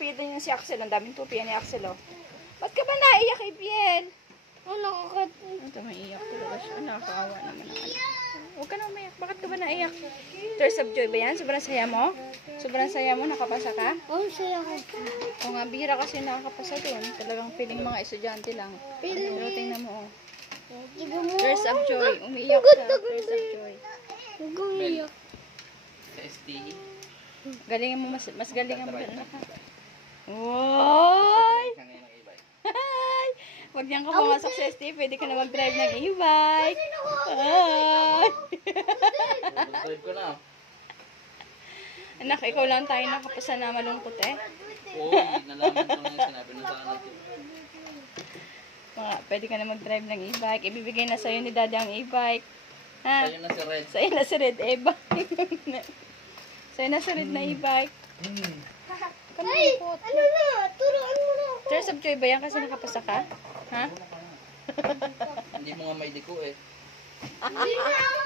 tupi din yung si Axel. Ang daming tupi yan ni Axel, oh. Ba't ka ba naiyak, Ibiel? Oh, nakakat... Ito, maiyak talaga siya. Nakakaawa naman ang anak. Huwag ka na umiyak. Bakit ka ba naiyak? Tears of joy ba yan? Sobrang saya mo? Sobrang saya mo? Nakapasa ka? Oh, saya ko. O nga, bihira kasi nakakapasa doon. Talagang piling mga estudyante lang. Pero tingnan mo, oh. Tears of joy. Umiiyak siya. Tears of joy. Huwag kang iyak. Sa STE. Galingan mo, mas galingan mo. Oy! Ka ngayon ng e-bike. Ay! Huwag niyan ka pumasok sa ST. Pwede ka na mag-drive ng e-bike. Ay! Drive ko na. Anak, ikaw lang tayo nakapasa na malungkot eh. Oo, nalaman ko nga sinabi na sa anak ko. Pwede ka na mag-drive ng e-bike. Ibibigay na sa'yo ni Daddy ang e-bike. Ha? Sa'yo na si Red. Sa'yo na si Red e-bike. Sa'yo na si Red na e-bike. Kamukot. Ano na? Turuan mo na ako. Tears of joy ba yan kasi nakapasa ka? Ha? Hindi mo nga maidiko eh. Hindi na ako